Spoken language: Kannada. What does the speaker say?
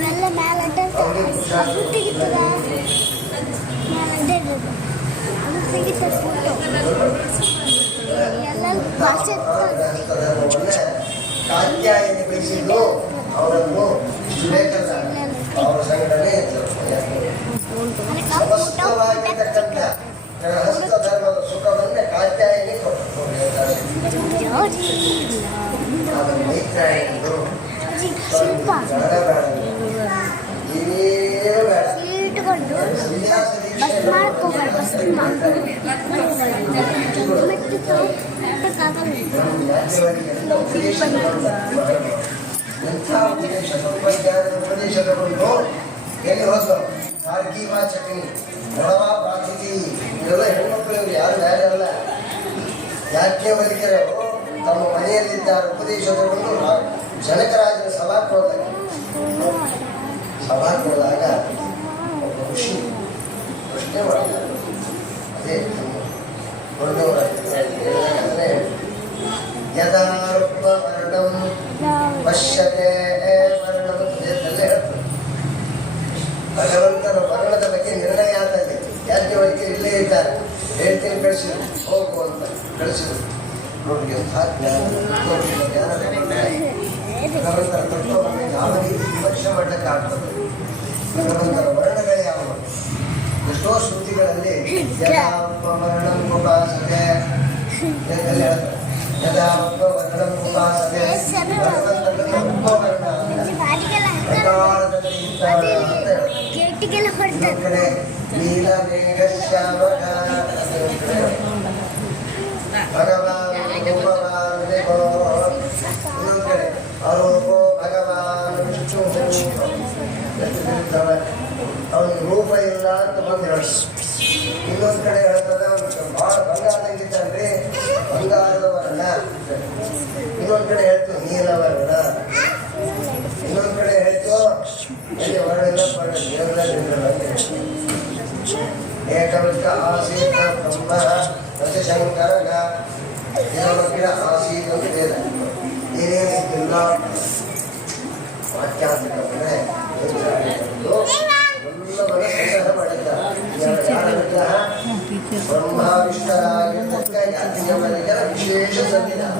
நல்ல மேலே ತೆಗಿತ ಎಲ್ಲ ಭಾಷೆ ಸಮಸ್ತವಾಗಿರ್ತಕ್ಕಂಥ ಗೃಹಸ್ಥ ಧರ್ಮದ ಸುಖವನ್ನೇ ಕಾತ್ಯಾಯನಿ ಕೊಟ್ಟು ಎಲ್ಲಿ ಹೋದ್ರು ಕಾರ್ಕೀಮ ಚಟ್ನಿ ಮೊಳವ ಪ್ರಾರ್ಥಿತಿ ಇವರೆಲ್ಲ ಹೆಣ್ಮಕ್ಳು ಇವ್ರು ಯಾರು ಬೇರೆ ಅಲ್ಲ ಯಾಕೆ ವೈದ್ಯರು ತಮ್ಮ ಮನೆಯಲ್ಲಿದ್ದ ಉಪದೇಶ ತಗೊಂಡು ಜನಕರಾಜನ ಸಭಾ ಸಭಾಕ್ಕೆ ಹೋದಾಗ ಒಬ್ಬ ಋಷಿ ಪ್ರಶ್ನೆ ಮಾಡಿದ್ದಾರೆ ಅದೇ ಪಶ್ಯತೆ ಭಗವಂತನ ವರ್ಣದ ಬಗ್ಗೆ ನಿರ್ಣಯ ಆದಾಗ ಯಾಕೆ ಇಲ್ಲೇ ಇದ್ದಾರೆ? ಹೇಳ್ತೀನಿ ಕಳಿಸಿದ್ರು ಹೋಗು ಅಂತ ಕಳಿಸಿದ್ರು. ನೋಡಿ ಎಂಥ ಜ್ಞಾನ ತತ್ವಜ್ಞಾನ ಜ್ಞಾನ ಭಗವಂತನ ತತ್ವವನ್ನು ಯಾವ ರೀತಿ ವಿಮರ್ಶೆ ಮಾಡಲಿಕ್ಕೆ ಆಗ್ತದೆ ಭಗವಂತರ ವರ್ಣಗಳು ಯಾವುವು ಎಷ್ಟೋ ಶ್ರುತಿಗಳಲ್ಲಿ ವರ್ಣಂ ಹೇಳ್ತಾರೆ. ಯದಾ ವರ್ಣಂ ಉಪಾಸತೆ ಭಗವಂತನಲ್ಲಿ ಉಪವರ್ಣ ಪ್ರಕಾರದಲ್ಲಿ ಇದ್ದಾನೆ ಅಂತ ಹೇಳ್ತಾರೆ. ಗೇಟಿಗೆಲ್ಲ ಕಡೆ ಅರೂಪೋ ಭಗವಾನ್ ವಿಷ್ಣು ಅವನಿಗೆ ರೂಪ ಇಲ್ಲ ಅಂತ ಬಂದು ಹೇಳ ಇನ್ನೊಂದ್ ಕಡೆ ಹೇಳ್ತದೆ ಅವನು ಬಹಳ ಬಂಗಾರದಂಗಿದ್ದಾನ್ರಿ ಬಂಗಾರದ ವರ್ಣ ಇನ್ನೊಂದ್ ಕಡೆ ಹೇಳ್ತು ನೀಲವರ್ಣ ಇನ್ನೊಂದ್ ಕಡೆ ಹೇಳ್ತು ಇಲ್ಲಿ ವರ್ಣಿಲ್ಲ ಪಡ ದೇವರಲ್ಲಿ ಏಕವಿಕ ಆಸೀತ ಬ್ರಹ್ಮ ರಸಶಂಕರಗ ದೇವಕಿರ ಆಸೀತ ಅಂತ ವೇದ ಏನೇನಿದ್ದಿಲ್ಲ ವಾಕ್ಯಾಂತಿಕ ಅಂದರೆ ಎಲ್ಲವನ್ನ ಸಂಗ್ರಹ ಮಾಡಿದ್ದಾರೆ ಯಾರ ವಿಗ್ರಹ ಬ್ರಹ್ಮ ವಿಷ್ಣರಾಗಿರ್ತಕ್ಕ ಯಾಜ್ಞವಲ್ಕ್ಯರ ವಿಶೇಷ ಸನ್ನಿಧಾನ